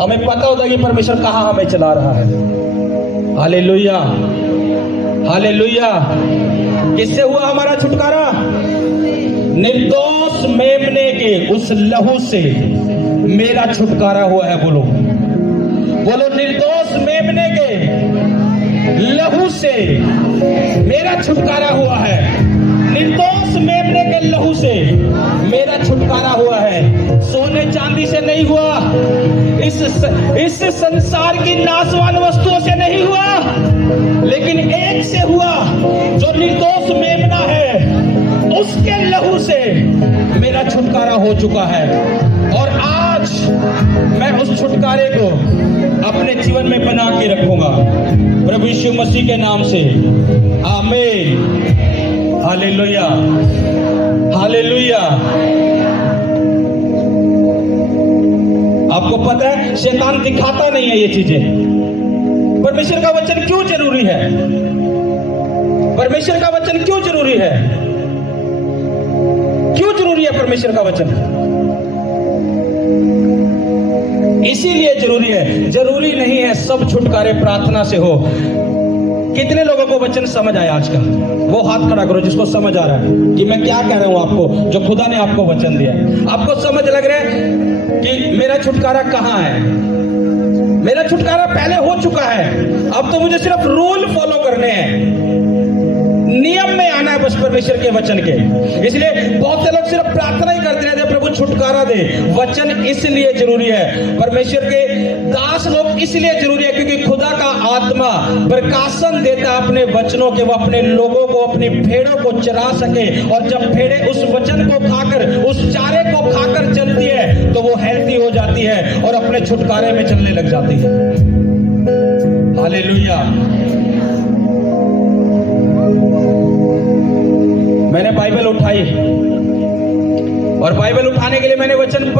हमें पता होता है कि परमेश्वर कहां हमें चला रहा है। Hallelujah, hallelujah. किससे हुआ हमारा छुटकारा? निर्दोष मेमने के उस लहू से मेरा छुटकारा हुआ है। बोलो निर्दोष मेमने के लहू से मेरा छुटकारा हुआ है। निर्दोष मेमने के लहू से मेरा छुटकारा हुआ है। सोने चांदी से नहीं हुआ, इस संसार की नाशवान वस्तुओं से नहीं हुआ, लेकिन एक से हुआ जो निर्दोष मेमना है, उसके लहू से मेरा छुटकारा हो चुका है। और आज मैं उस छुटकारे को अपने जीवन में बना के रखूंगा प्रभु यीशु मसीह के नाम से। आमीन। Hallelujah, hallelujah. आपको पता है शैतान दिखाता नहीं है ये चीजें। परमेश्वर का वचन क्यों जरूरी है? परमेश्वर का वचन क्यों जरूरी है? क्यों जरूरी है परमेश्वर का वचन? इसीलिए जरूरी है। जरूरी नहीं है सब छुटकारे प्रार्थना से हो। कितने लोगों को वचन समझ आया आज का? वो हाथ खड़ा करो जिसको समझ आ रहा है कि मैं क्या कह रहा हूं आपको, जो खुदा ने आपको वचन दिया है। आपको समझ लग रहा है कि मेरा छुटकारा कहां है? मेरा छुटकारा पहले हो चुका है, अब तो मुझे सिर्फ रूल फॉलो करने हैं, नियम में आना है बस परमेश्वर के वचन के। इसलिए बहुत से लोग सिर्फ प्रार्थना ही करते रहते हैं, प्रभु छुटकारा दे। वचन इसलिए जरूरी है, परमेश्वर के दास लोग इसलिए जरूरी है क्योंकि खुदा का आत्मा प्रकाशन देता है अपने वचनों के, वो अपने लोगों को, अपनी भेड़ों को चरा सके। और जब भेड़ें उस वचन को खाकर, उस चारे को खाकर चलती है तो वो हेल्थी हो जाती है और अपने छुटकारे में चलने लग जाती है। हालेलुया। मैंने बाइबल उठाई और बाइबल उठाने के लिए मैंने वचन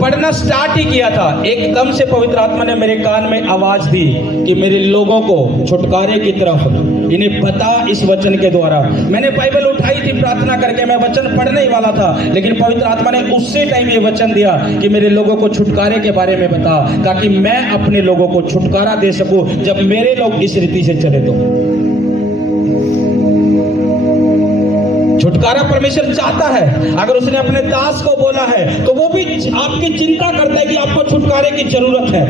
पढ़ना स्टार्ट ही किया था। एकदम से पवित्र आत्मा ने मेरे कान में आवाज दी कि मेरे लोगों को छुटकारे की तरफ इन्हें बता इस वचन के द्वारा। मैंने बाइबल उठाई थी प्रार्थना करके, मैं वचन पढ़ने ही वाला था, लेकिन पवित्र आत्मा ने उसी टाइम ये वचन दिया कि मेरे लोगों को छुटकारे के बारे में बता, ताकि मैं अपने लोगों को छुटकारा दे सकूं जब मेरे लोग इस रीति से चले। तो छुटकारा परमेश्वर चाहता है। अगर उसने अपने दास को बोला है तो वो भी आपकी चिंता करता है कि आपको छुटकारे की जरूरत है।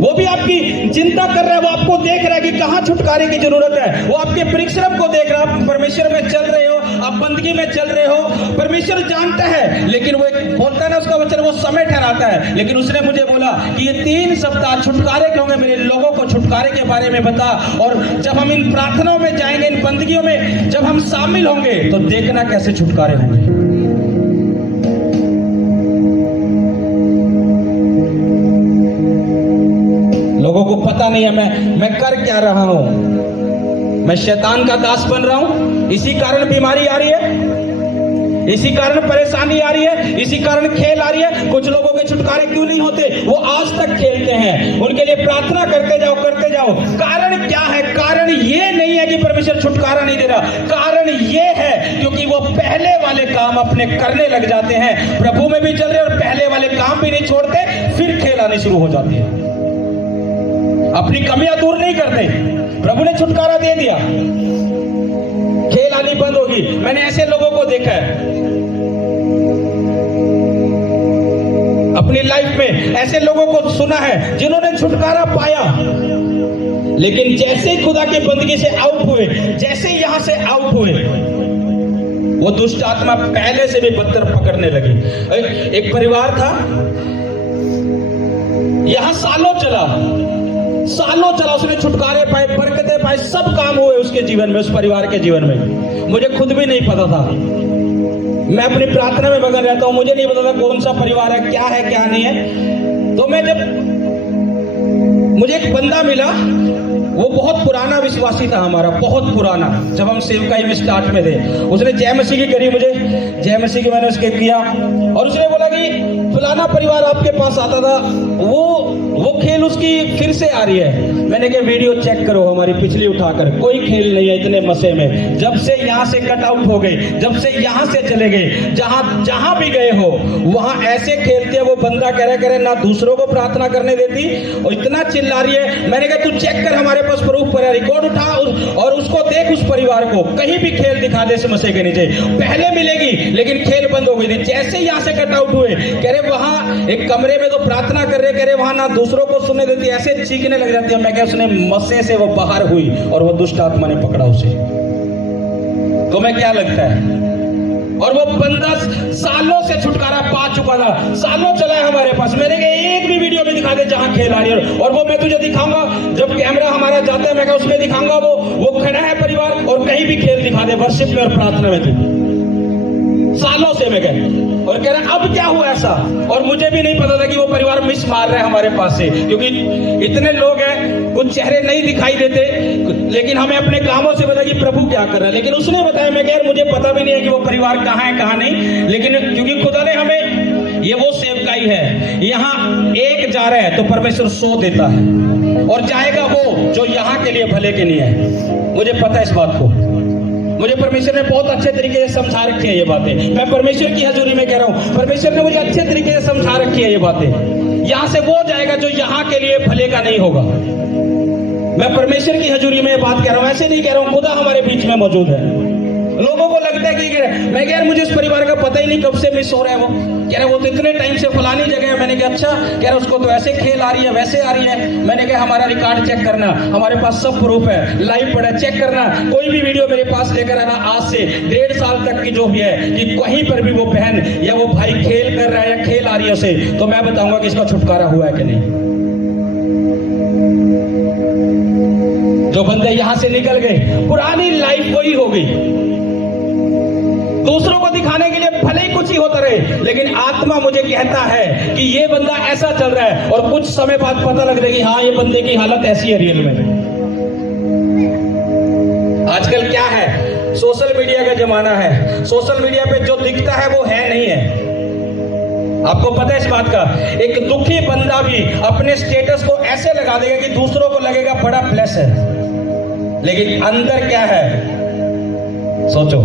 वो भी आपकी चिंता कर रहा है, वो आपको देख रहा है कि कहां छुटकारे की जरूरत है। वो आपके परिश्रम को देख रहा है। आप परमेश्वर में चल रहे हो, आप बंदगी में चल रहे हो, परमेश्वर जानता है। लेकिन वो एक बोलता है ना, उसका वचन वो समय ठहराता है। लेकिन उसने मुझे बोला कि ये 3 सप्ताह छुटकारे के होंगे, मेरे लोगों को छुटकारे के बारे में बता। और जब हम इन प्रार्थनाओं में जाएंगे, इन बंदगियों में जब हम शामिल होंगे तो देखना कैसे छुटकारे होंगे। लोगों को पता नहीं है मैं कर क्या रहा हूं। मैं शैतान का दास बन रहा हूं, इसी कारण बीमारी आ रही है, इसी कारण परेशानी आ रही है, इसी कारण खेल आ रही है। कुछ लोगों के छुटकारे क्यों नहीं होते? वो आज तक खेलते हैं। उनके लिए प्रार्थना करते जाओ। कारण क्या है? कारण ये नहीं है कि परमेश्वर छुटकारा नहीं दे रहा, कारण ये है क्योंकि वो पहले वाले काम अपने करने लग जाते हैं। प्रभु में भी चल रहे और पहले वाले काम भी नहीं छोड़ते, फिर खेल आने शुरू हो जाती है। अपनी कमियां दूर नहीं करते। प्रभु ने छुटकारा दे दिया, खेल आनी बंद होगी। मैंने ऐसे लोगों को देखा है अपनी लाइफ में, ऐसे लोगों को सुना है जिन्होंने छुटकारा पाया, लेकिन जैसे ही खुदा की बंदगी से आउट हुए, जैसे ही यहां से आउट हुए, वो दुष्ट आत्मा पहले से भी बदतर पकड़ने लगी। एक परिवार था, यहां सालों चला, उसने छुटकारे पाए, बरकतें पाए, सब काम हुए उसके जीवन में, उस परिवार के जीवन में। मुझे खुद भी नहीं पता था, मैं अपनी प्रार्थना में मगन रहता हूं, मुझे नहीं पता था कौन सा परिवार है, क्या है क्या नहीं है। तो मुझे एक बंदा मिला, वो बहुत पुराना विश्वासी था हमारा, बहुत पुराना, जब हम सेवकाई में स्टार्ट में थे। उसने जय मसीह की करी, मुझे जय मसीह की मैंने उसके किया, और उसने बोला कि फलाना परिवार आपके पास आता था, वो खेल उसकी फिर से आ रही है। मैंने कहा वीडियो चेक करो हमारी पिछली उठाकर, कोई खेल नहीं है इतने मसे में। जब से यहाँ से कट आउट हो गए, जब से यहाँ से चले गए, जहां भी गए हो वहां ऐसे खेलते हैं। वो बंदा कह रहे ना दूसरों को प्रार्थना करने देती और इतना चिल्ला रही है। मैंने कहा तू चेक कर, हमारे पास प्रूफ पर है, रिकॉर्ड उठा और उसको देख, उस परिवार को कहीं भी खेल दिखा दे इस मसे के नीचे। पहले मिलेगी लेकिन खेल बंद हो गई थी। जैसे यहाँ से कट आउट हुए, कह रहे वहां एक कमरे में तो प्रार्थना कर रहे, कह रहे वहां ना दूसरों को सुनने देती, ऐसे चीखने लग जाती है। मैं कह उसने मसे से वो बाहर हुई और वो दुष्ट आत्मा ने पकड़ा उसे। तो मैं क्या लगता है, और वो बंदा सालों से छुटकारा पा चुका था, सालों चला है हमारे पास। मैंने कहा एक भी वीडियो में दिखा दे जहां खेल आ रही है, और वो मैं तुझे दिखाऊंगा, जब कैमरा हमारा जाता है मैं कहा उसमें दिखाऊंगा, वो खड़ा है परिवार और कहीं भी खेल दिखा दे वर्शिप में और प्रार्थना में। तू सालों से मैं कह, और कह रहा अब क्या हुआ ऐसा, और मुझे भी नहीं पता था कि वो परिवार मिस मार रहे हैं हमारे पास से, क्योंकि इतने लोग हैं, कुछ चेहरे नहीं दिखाई देते, लेकिन हमें अपने कामों से पता कि प्रभु क्या कर रहा है। लेकिन उसने बताया, मैं कह मुझे पता भी नहीं है कि वो परिवार कहाँ है कहाँ नहीं, लेकिन क्योंकि खुदा ने हमें, ये वो सेवकाई है, यहाँ एक जा रहा है तो परमेश्वर 100 देता है, और जाएगा वो जो यहाँ के लिए भले के लिए है। मुझे पता है इस बात को, मुझे परमेश्वर ने बहुत अच्छे तरीके से समझा रखी है ये बातें। मैं परमेश्वर की हजूरी में कह रहा हूँ, परमेश्वर ने मुझे अच्छे तरीके से समझा रखी है ये बातें। यहाँ से वो जाएगा जो यहाँ के लिए भले का नहीं होगा। मैं परमेश्वर की हजूरी में बात कर रहा हूं, ऐसे नहीं कह रहा हूं, खुदा हमारे बीच में मौजूद है। लोगों को लगता है कि मैं कह रहा मुझे इस परिवार का पता ही नहीं कब से मिस हो रहा है। वो कह रहे वो तो इतने टाइम से फलानी जगह है। मैंने कहा अच्छा। कह रहे उसको तो ऐसे खेल आ रही है, वैसे आ रही है। मैंने कहा हमारा रिकॉर्ड चेक करना, हमारे पास सब प्रूफ है, लाइव पड़ा, चेक करना। कोई भी वीडियो मेरे पास लेकर आना आज से 1.5 साल तक की जो भी है, कि कहीं पर भी वो बहन या वो भाई खेल कर रहा है या खेल आ रही है उसे, तो मैं बताऊंगा कि इसका छुटकारा हुआ है कि नहीं। जो बंदे यहां से निकल गए, पुरानी लाइफ वही हो गई। दूसरों को दिखाने के लिए भले ही कुछ ही होता रहे, लेकिन आत्मा मुझे कहता है कि ये बंदा ऐसा चल रहा है, और कुछ समय बाद पता लग जाएगी हाँ ये बंदे की हालत ऐसी है रियल में। आजकल क्या है, सोशल मीडिया का जमाना है। सोशल मीडिया पे जो दिखता है वो है नहीं है। आपको पता है इस बात का। एक दुखी बंदा भी अपने स्टेटस को ऐसे लगा देगा कि दूसरों को लगेगा बड़ा प्लस है, लेकिन अंदर क्या है सोचो।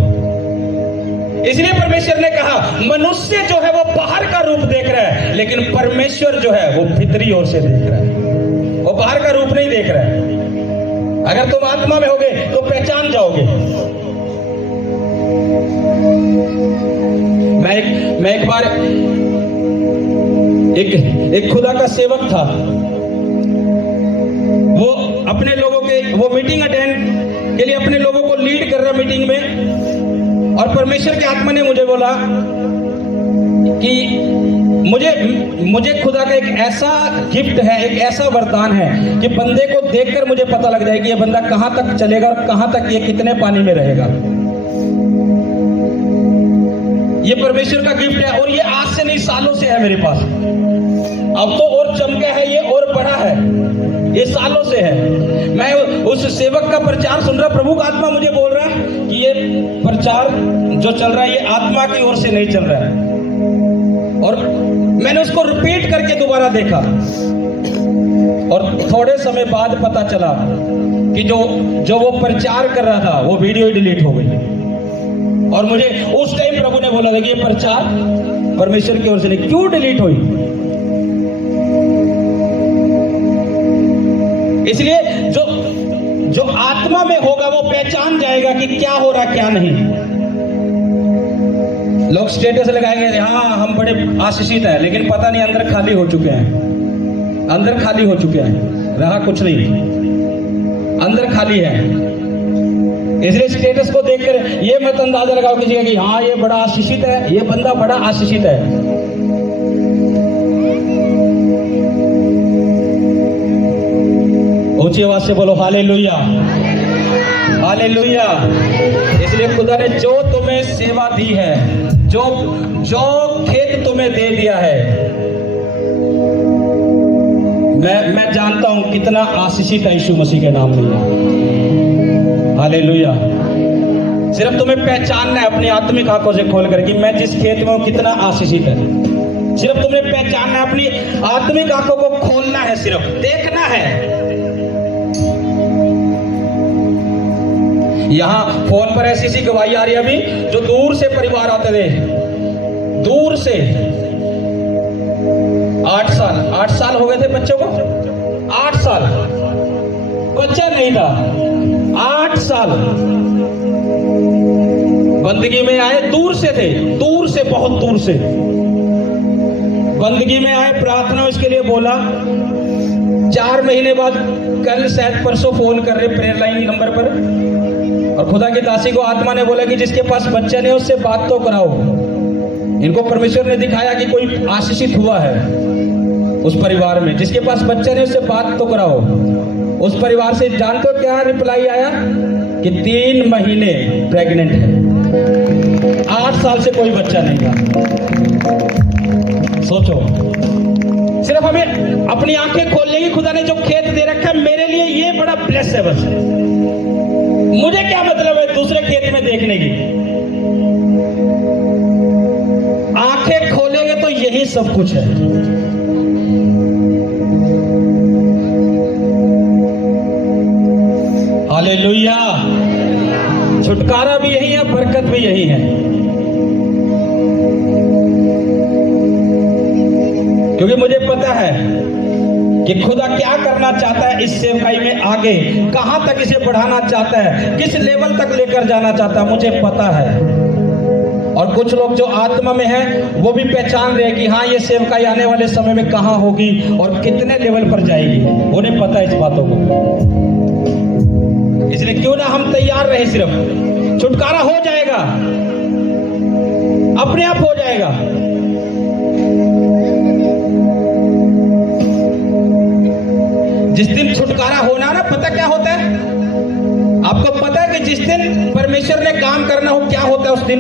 इसलिए परमेश्वर ने कहा मनुष्य जो है वो बाहर का रूप देख रहा है, लेकिन परमेश्वर जो है वो भीतरी ओर से देख रहा है। वो बाहर का रूप नहीं देख रहा है। अगर तुम आत्मा में होगे तो पहचान जाओगे। मैं एक बार एक खुदा का सेवक था। वो अपने लोगों के वो मीटिंग अटेंड के लिए अपने लोगों को लीड कर रहा मीटिंग में, और परमेश्वर के आत्मा ने मुझे बोला कि मुझे खुदा का एक ऐसा गिफ्ट है, एक ऐसा वरदान है कि बंदे को देखकर मुझे पता लग जाए कि ये बंदा कहां तक चलेगा और कहां तक ये कितने पानी में रहेगा। ये परमेश्वर का गिफ्ट है, और ये आज से नहीं सालों से है मेरे पास। अब तो और चमका है ये, और बड़ा है, ये सालों से है। मैं उस सेवक का प्रचार सुन रहा, प्रभु का आत्मा मुझे बोल रहा है कि ये प्रचार जो चल रहा है ये आत्मा की ओर से नहीं चल रहा है। और मैंने उसको रिपीट करके दोबारा देखा, और थोड़े समय बाद पता चला कि जो वो प्रचार कर रहा था वो वीडियो ही डिलीट हो गई। और मुझे उस टाइम प्रभु ने बोला था कि ये प्रचार परमेश्वर की ओर से नहीं, क्यों डिलीट हुई। इसलिए जो आत्मा में होगा वो पहचान जाएगा कि क्या हो रहा क्या नहीं। लोग स्टेटस लगाएंगे हाँ हम बड़े आशीषित हैं, लेकिन पता नहीं अंदर खाली हो चुके हैं। अंदर खाली हो चुके हैं, रहा कुछ नहीं, अंदर खाली है। इसलिए स्टेटस को देखकर ये मत अंदाजा लगाओ किसी का कि हाँ ये बड़ा आशीषित है, ये बंदा बड़ा आशीषित है। ऊंची आवाज से बोलो हालेलुया, हालेलुया। इसलिए खुदा ने जो तुम्हें सेवा दी है, जो खेत तुम्हें दे दिया है, मैं जानता हूं कितना आशीषित है यीशु मसीह के नाम में। हालेलुया। सिर्फ तुम्हें पहचानना है अपनी आत्मिक आंखों से खोल कर कि मैं जिस खेत में हूं कितना आशीषित है। सिर्फ तुम्हें पहचानना है, अपनी आत्मिक आंखों को खोलना है, सिर्फ देखना है। यहां फोन पर ऐसी गवाही आ रही है अभी, जो दूर से परिवार आते थे, दूर से 8 साल हो गए थे बच्चों को। 8 साल बच्चा नहीं था, 8 साल बंदगी में आए। दूर से थे, दूर से, बहुत दूर से बंदगी में आए। प्रार्थना इसके लिए बोला। 4 महीने बाद कल शायद परसों फोन कर रहे प्रेयर लाइन नंबर पर, और खुदा की दासी को आत्मा ने बोला कि जिसके पास बच्चा नहीं उससे बात तो कराओ। इनको परमेश्वर ने दिखाया कि कोई आशीषित हुआ है उस परिवार में, जिसके पास बच्चा नहीं उससे बात तो कराओ। उस परिवार से जानते हो क्या रिप्लाई आया कि 3 महीने प्रेग्नेंट है। 8 साल से कोई बच्चा नहीं था। सोचो, सिर्फ हमें अपनी आंखें खोलने की खुदा ने जो खेत दे रखा है, मेरे लिए ये बड़ा ब्लेस है। बस मुझे क्या मतलब है दूसरे खेत में देखने की। आंखें खोलेंगे तो यही सब कुछ है। हालेलुया। छुटकारा भी यही है, बरकत भी यही है। क्योंकि मुझे पता है कि खुदा क्या करना चाहता है इस सेवकाई में, आगे कहां तक इसे बढ़ाना चाहता है, किस लेवल तक लेकर जाना चाहता है, मुझे पता है। और कुछ लोग जो आत्मा में हैं वो भी पहचान रहे हैं कि हाँ, ये सेवकाई आने वाले समय में कहां होगी और कितने लेवल पर जाएगी, उन्हें पता है इस बातों को। इसलिए क्यों ना हम तैयार रहे, सिर्फ छुटकारा हो जाएगा, अपने आप हो जाएगा। जिस दिन छुटकारा होना ना, पता क्या होता है आपको? पता है कि जिस दिन परमेश्वर ने काम करना हो क्या होता है उस दिन?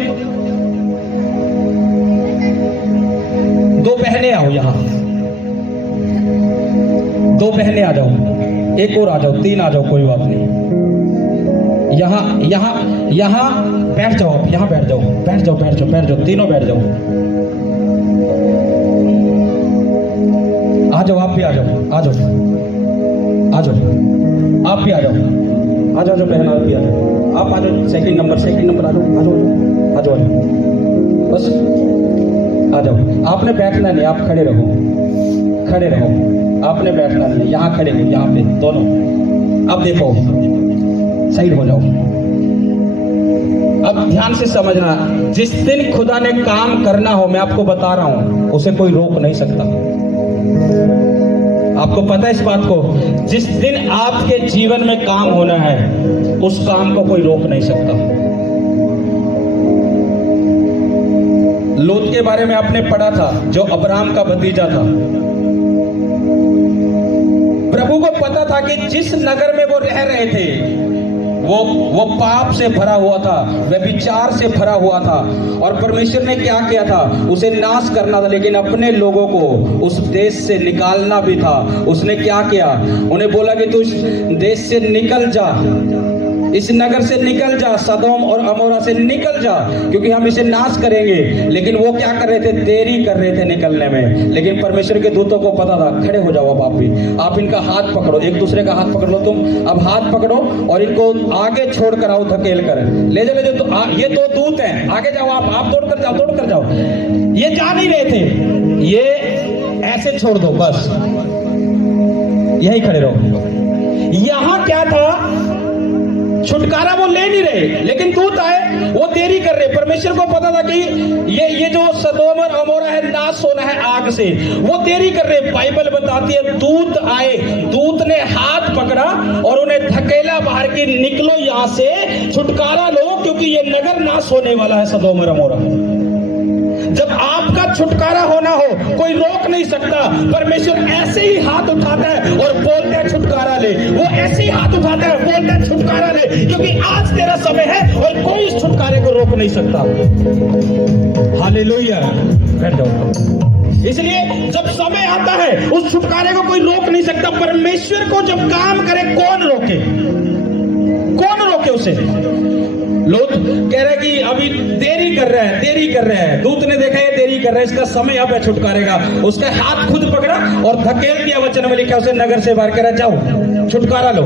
दो बहनें आओ यहां, दो बहनें आ जाओ, एक और आ जाओ, तीन आ जाओ, कोई बात नहीं। यहां यहां यहां बैठ जाओ, यहां बैठ जाओ, बैठ जाओ, बैठ जाओ, बैठ जाओ, तीनों बैठ जाओ। आ जाओ, आप भी आ जाओ, आ जाओ, आ जाओ, आप भी आ जाओ, आ जाओ, जो बहन आप भी आ जाओ, आप आ जाओ, सेकंड नंबर आ जाओ, आ जाओ, आ जाओ, बस आ जाओ। आपने बैठना नहीं, आप खड़े रहो, खड़े रहो, आपने बैठना नहीं, यहाँ खड़े हो, यहाँ पे दोनों। अब देखो, साइड हो जाओ। अब ध्यान से समझना, जिस दिन खुदा ने काम करना हो, मैं आपको बता रहा हूं, उसे कोई रोक नहीं सकता। आपको पता है इस बात को? जिस दिन आपके जीवन में काम होना है, उस काम को कोई रोक नहीं सकता। लूत के बारे में आपने पढ़ा था, जो अब्राहम का भतीजा था। प्रभु को पता था कि जिस नगर में वो रह रहे थे वो पाप से भरा हुआ था, व्यभिचार से भरा हुआ था, और परमेश्वर ने क्या किया था? उसे नाश करना था, लेकिन अपने लोगों को उस देश से निकालना भी था। उसने क्या किया? उन्हें बोला कि तू इस देश से निकल जा, इस नगर से निकल जा, सदोम और अमोरा से निकल जा, क्योंकि हम इसे नाश करेंगे। लेकिन वो क्या कर रहे थे? देरी कर रहे थे निकलने में। लेकिन परमेश्वर के दूतों को पता था। खड़े हो जाओ, अब आप भी, आप इनका हाथ पकड़ो, एक दूसरे का हाथ पकड़ लो तुम। अब हाथ पकड़ो और इनको आगे छोड़ कर आओ, धकेल कर ले जाओ, ले जाओ। तो ये दो दूत हैं, आगे जाओ, आप दौड़ कर जाओ, दौड़ कर जाओ। ये जा नहीं रहे थे, ये ऐसे छोड़ दो, बस यही खड़े रहो। यहां क्या था? छुटकारा वो ले नहीं रहे, लेकिन दूत आए, वो देरी कर रहे। परमेश्वर को पता था कि ये जो सदोम और अमोरा है, नाश होना है आग से, वो देरी कर रहे। बाइबल बताती है दूत आए, दूत ने हाथ पकड़ा और उन्हें धकेला बाहर की, निकलो यहां से, छुटकारा लो, क्योंकि ये नगर नाश होने वाला है, सदोम और अमोरा। जब आपका छुटकारा होना हो, कोई रोक नहीं सकता। परमेश्वर ऐसे ही हाथ उठाता है और बोलता है छुटकारा ले। वो ऐसे ही हाथ उठाता है, बोलता है छुटकारा ले, क्योंकि आज तेरा समय है और कोई इस छुटकारे को रोक नहीं सकता। हालेलुया। बैठ जाओ। इसलिए जब समय आता है, उस छुटकारे को कोई रोक नहीं सकता। परमेश्वर को जब काम करे, कौन रोके? कौन रोके उसे? लोग कह रहे कि अभी देरी कर रहा है, देरी कर रहा है। दूत ने देखा ये देरी कर रहा है, इसका समय अब है छुटकारे का। उसका हाथ खुद पकड़ा और धकेल दिया। वचन में लिखा, उसे नगर से बाहर करा, जाओ छुटकारा लो।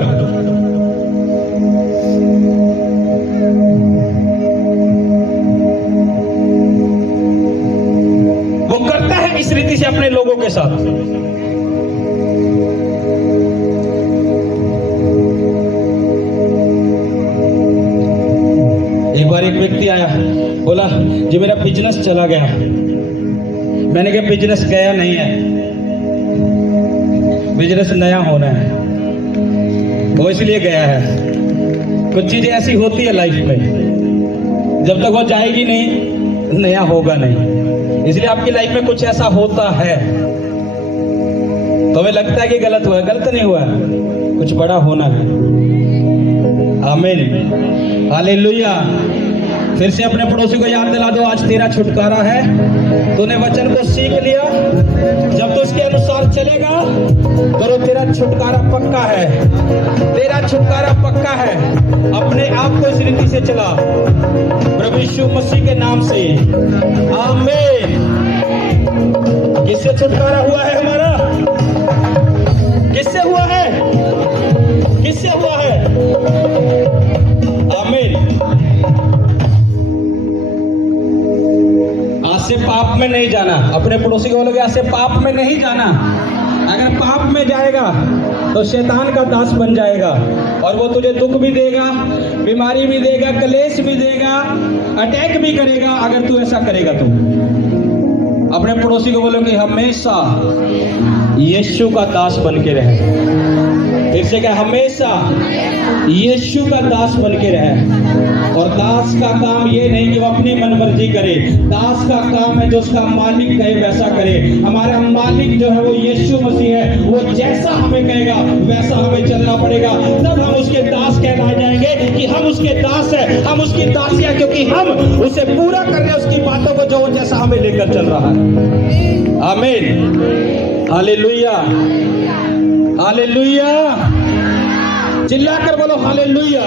वो करता है इस रीति से अपने लोगों के साथ। एक बार एक व्यक्ति आया, बोला जी मेरा बिजनेस चला गया। मैंने कहा बिजनेस गया नहीं है, बिजनेस नया होना है। वो इसलिए गया है। कुछ चीजें ऐसी होती है लाइफ में, जब तक वो जाएगी नहीं, नया होगा नहीं। इसलिए आपकी लाइफ में कुछ ऐसा होता है तो हमें लगता है कि गलत हुआ। गलत नहीं हुआ, कुछ बड़ा होना है। आमीन, हालेलुया। फिर से अपने पड़ोसी को याद दिला दो, आज तेरा छुटकारा है। तूने वचन को सीख लिया, जब तू इसके अनुसार चलेगा तो तेरा छुटकारा पक्का है। तेरा छुटकारा पक्का है। अपने आप को इस रीति से चला, प्रभु यीशु मसीह के नाम से। आमीन। किससे छुटकारा हुआ है हमारा? किससे हुआ है? किससे हुआ है? आमीन। आज से पाप में नहीं जाना। अपने पड़ोसी को बोलोगे आज से पाप में नहीं जाना, अगर पाप में जाएगा तो शैतान का दास बन जाएगा और वो तुझे दुख भी देगा, बीमारी भी देगा, कलेश भी देगा, अटैक भी करेगा। अगर तू ऐसा करेगा तो अपने पड़ोसी को बोलो कि हमेशा यीशु का दास बन के रहे। फिर से क्या, हमेशा यीशु का दास बन के रहे। और दास का काम ये नहीं कि वो अपनी मनमर्जी करे, दास का काम है जो उसका मालिक कहे वैसा करे। हमारा मालिक जो है वो यीशु मसीह है, वो जैसा हमें कहेगा वैसा हमें चलना पड़ेगा, तब हम उसके दास कहलाए जाएंगे कि हम उसके दास हैं, हम उसकी दासियां, क्योंकि हम उसे पूरा कर रहे हैं उसकी बातों को जो वो जैसा हमें लेकर चल रहा है। आमीन, हालेलुया, हालेलुया, चिल्लाकर बोलो हालेलुया।